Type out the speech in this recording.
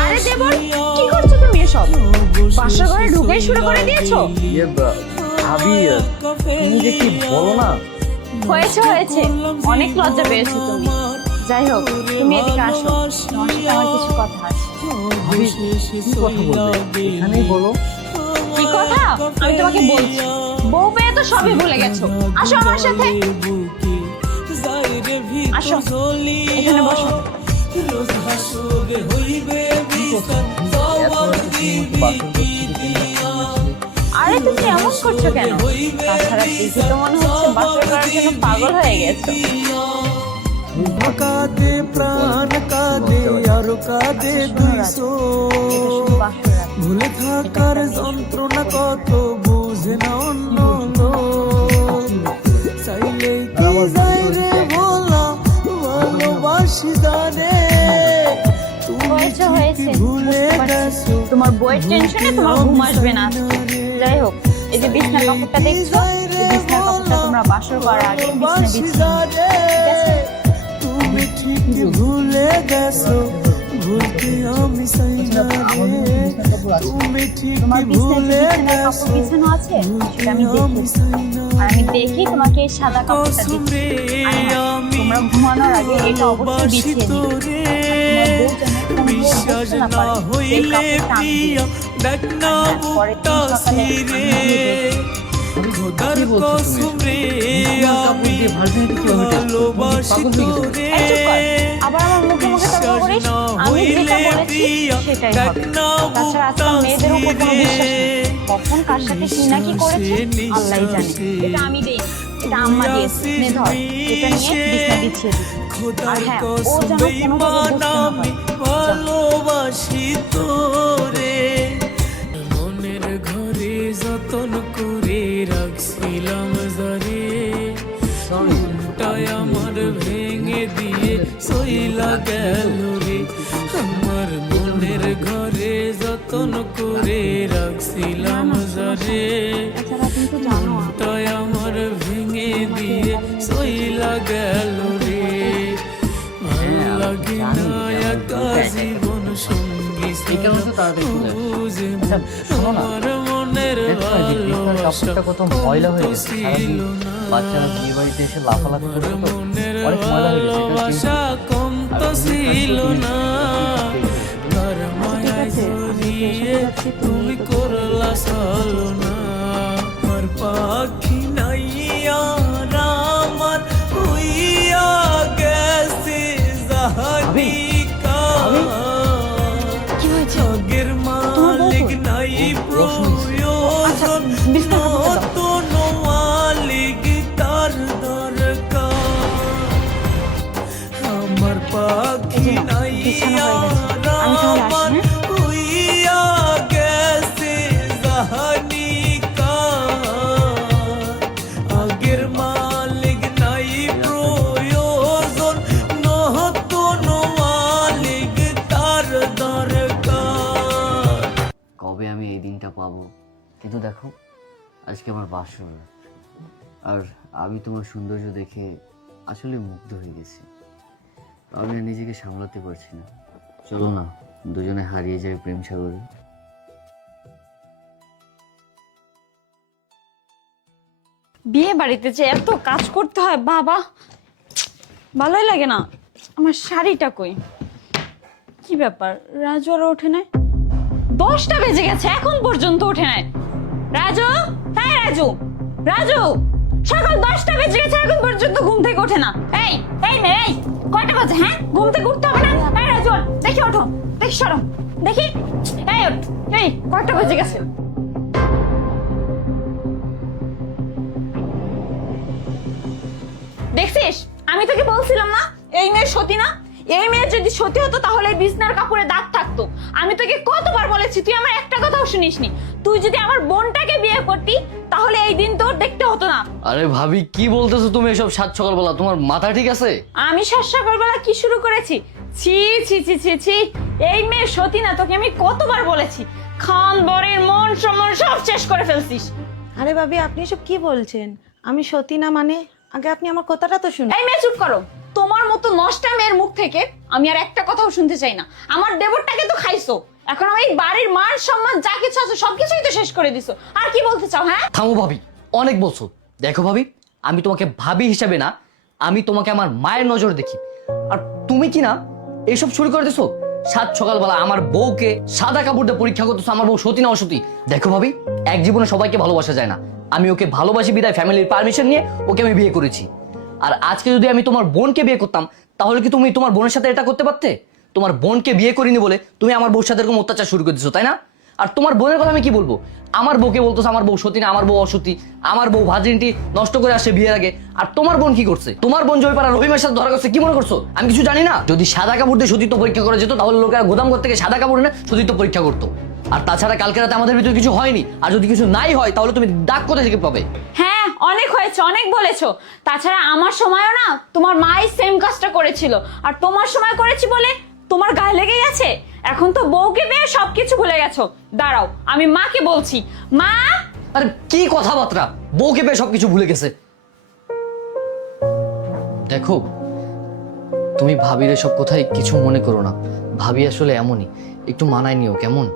আরে দেবর, কি করছো তুমি এসব? বাসা ঘরে ঢুকে শুরু করে দিয়েছো? ভাবি তুমি যে কি বলো না। হয়েছে হয়েছে, অনেক লজ্জা পেয়েছো তুমি। যাই হোক, তুমি এদিকে আসো, তোমার সাথে আমার কিছু কথা আছে। ভাবি কি কথা বলবে এখানেই বলো। কি কথা? আমি তোমাকে বলছি, বউ পেয়ে তো সবই ভুলে গেছো। আসো আমার সাথে, আসো এখানে বসো। আরে তুমি এমন করছো কেন? তাছাড়া দেখে তো মনে হচ্ছে বাসর করার জন্য পাগল হয়ে গেছো। কাঁদে প্রাণ কাঁদে আর কাঁদে দুইশো ভুলে থাকার যন্ত্রণা কত বুঝে না অন্য লোক চাইলে কি যায় রে বলা ভালোবাসি জানে হয়েছে হয়েছে, বুঝতে পারছি। তোমার বইয়ের টেনশনে তোমার ঘুম আসবে না। যাই হোক, এই যে বিছনার কাপড়টা দেখছো, এই বিছনার কাপড়টা তোমরা বাসর করার আগে বিছনায় বিছিয়ে নিও, ঠিক আছে? তুমি ঠিক ভুলে গেছো ভুলতে আমি চাই না রে তুমি ঠিক তোমার ভুলে বিছনায় গেছো কাপড় বিছানো আছে, সেটা আমি দেখি। আর আমি দেখি তোমাকে এই সাদা কাপড়টা দিচ্ছি। আর হ্যাঁ, তোমরা ঘুমানোর আগে এটা অবশ্যই বিছিয়ে দিও। তোমার বউ যেন কোনো বুঝতে না পারে এই কাপড়টা আমি দিয়েছি। আর হ্যাঁ, পরের দিন সকালে আমি ধুয়ে দেখবো। খোদার কসম রে আমি ভালোবাসি তোরে এই চুপ কর, আবার আমার মুখে মুখে তর্ক করিস। আমি যেটা বলেছি সেটাই হবে। তাছাড়া আজকাল মেয়েদের উপর কোনো বিশ্বাস নেই, কখন কার সাথে কি না কি করেছে আল্লাহই জানে। এটা আমি দেই, এটা আম্মা দিয়েছে। নে ধর, এটা নিয়ে বিছানা বিছিয়ে দিস। আর হ্যাঁ, ও যেন কোনোভাবে বুঝতে না পারে। ভালোবাসি তোরে মনের ঘরে যতন করে রাখছিলাম জারে মনটাই আমার ভেঙে দিয়ে সইলা গেল রে আমার মনের ঘরে যতন করে রাখছিলাম জারে মনটাই আমার ভেঙে দিয়ে সইলা গেল রে ভালো লাগে না একা জীবন সঙ্গী বুঝে আমার মনের ভালোবাসা কত ময়লা হয়ে গেছে সারাদিন বাচ্চারা বিয়ে বাড়িতে এসে লাফালাফি করে তো মনের অনেক ময়লা হয়ে গেছে। ভালোবাসা কম তো ছিল না তার মায়ায় জড়িয়ে তুমি করলা চলো না আমার পাখি নাই আর আমার হইয়া গেছে জাহানি কি হয়েছে? আগের মালিক নাই প্রয়োজন নতুন মালিক তার দরকার আমার পাখি নাই আর আমার হইয়া গেছে জাহানি আগের মালিক নাই প্রয়োজন নতুন মালিক তার দরকার কবে আমি এই দিনটা পাবো, কিন্তু দেখো আজকে আমার বাসর আর আমি তোমার সৌন্দর্য দেখে আসলে মুগ্ধ হয়ে গেছি। আমি আর নিজেকে সামলাতে পারছি না। চলো না দুজনে হারিয়ে যাই প্রেম সাগরে। বিয়ে বাড়িতে যে এত কাজ করতে হয় বাবা, ভালোই লাগে না। আমার শাড়িটা কই? কি ব্যাপার, রাজু আর ওঠে নাই? 10টা বেজে গেছে, এখন পর্যন্ত ওঠে নাই। রাজু, হ্যাঁ রাজু, রাজু, সকাল 10টা বেজে গেছে, এখন পর্যন্ত ঘুম থেকে ওঠে না। এই এই মেয়ে, এই কয়টা বাজে? হ্যাঁ, ঘুম থেকে উঠতে হবে না? এই রাজু, দেখি ওঠো, দেখি সরো, দেখি। এই ওঠ, এই কয়টা বেজে গেছে? দেখছিস, আমি তোকে বলছিলাম না এই মেয়ে সতী না? এই মেয়ে যদি সতী হতো তাহলে বিছনার কাপড়ে দাগ থাকতো। আমি তোকে কতবার বলেছি, তুই আমার একটা কথাও শুনিসনি। তুই যদি আমার বোনটাকে বিয়ে করতি তাহলে এই দিন তোর দেখতে হতো না। আরে ভাবি কি বলতেছো তুমি এসব সাত সকালবেলা? তোমার মাথা ঠিক আছে? আমি সাত সকালবেলা কি শুরু করেছি? ছি ছি ছি ছি ছি, এই মেয়ে সতী না, তোকে আমি কতবার বলেছি। খান বরের মন সম্মান সব শেষ করে ফেলছিস। আরে ভাবি, আপনি এসব কি বলছেন? আমি সতী না মানে? আগে আপনি আমার কথাটা তো শুনুন। এই মেয়ে চুপ করো। তোমার মতো নষ্টামের মুখ থেকে আমি আর একটা কথাও শুনতে চাই না। আমার দেবরটাকে তো খাইছো, এখন আমি এই বাড়ির মান সম্মান যা কিছু আছে সবকিছুই তো শেষ করে দিছো। আর কি বলতে চাও? হ্যাঁ থামো ভাবি, অনেক বলছো। দেখো ভাবি, আমি তোমাকে ভাবি হিসাবে না, আমি তোমাকে আমার মায়ের নজর দেখি। আর তুমি কি না এইসব শুরু করে দিছো? সাত সকালবেলা আমার বউকে সাদা কাপড় দিয়ে পরীক্ষা করতেছো, আমার বউ সতী না অসতী। দেখো ভাবি, এক জীবনে সবাইকে ভালোবাসা যায় না। আমি ওকে ভালোবাসি বিদায় ফ্যামিলির পারমিশন নিয়ে ওকে আমি বিয়ে করেছি। আর আজকে যদি আমি তোমার বোনকে বিয়ে করতাম, তাহলে কি তুমি তোমার বোনের সাথে এটা করতে পারতে? তোমার বোনকে বিয়ে করিনি বলে তুমি আমার বউর সাথে এরকম অত্যাচার শুরু করে দিছো, তাই না? আর তোমার বোনের কথা আমি কি বলবো? আমার বউকে বলতেছে আমার বউ সতী না, আমার বউ অসতী, আমার বউ ভাজিনটি নষ্ট করে আসে বিয়ের আগে। আর তোমার বোন কি করছে? তোমার বোন জয়পাড়া রহিমের সাথে ধরা করছে, কি মনে করছো আমি কিছু জানি না? যদি সাদা কাপড় দিয়ে সতীত্ব পরীক্ষা করা যেত, তাহলে লোকেরা গোদাম ঘর থেকে সাদা কাপড় এনে সতীত্ব পরীক্ষা করতো। আর তাছাড়া কালকে রাতে আমাদের ভিতরে কিছু হয়নি, আর যদি কিছু নাই হয় তাহলে তুমি দাগ কোথা থেকে পাবে? হ্যাঁ, অনেক হয়েছে, অনেক বলেছো। তাছাড়া আমার সময়ও না তোমার মাই সেম কাজটা করেছিল, আর তোমার সময় করেছি বলে তোমার গায়ে লেগে গেছে। এখন তো বউকে পেয়ে সবকিছু ভুলে গেছো। দাঁড়াও, আমি মাকে বলছি। মা! আরে কি কথাবার্তা, বউকে পেয়ে সবকিছু ভুলে গেছে? দেখো, তুমি ভাবির এসব কথাই কিছু মনে করো না। ভাবি আসলে এমনই, একটু মানায় নিও কেমন?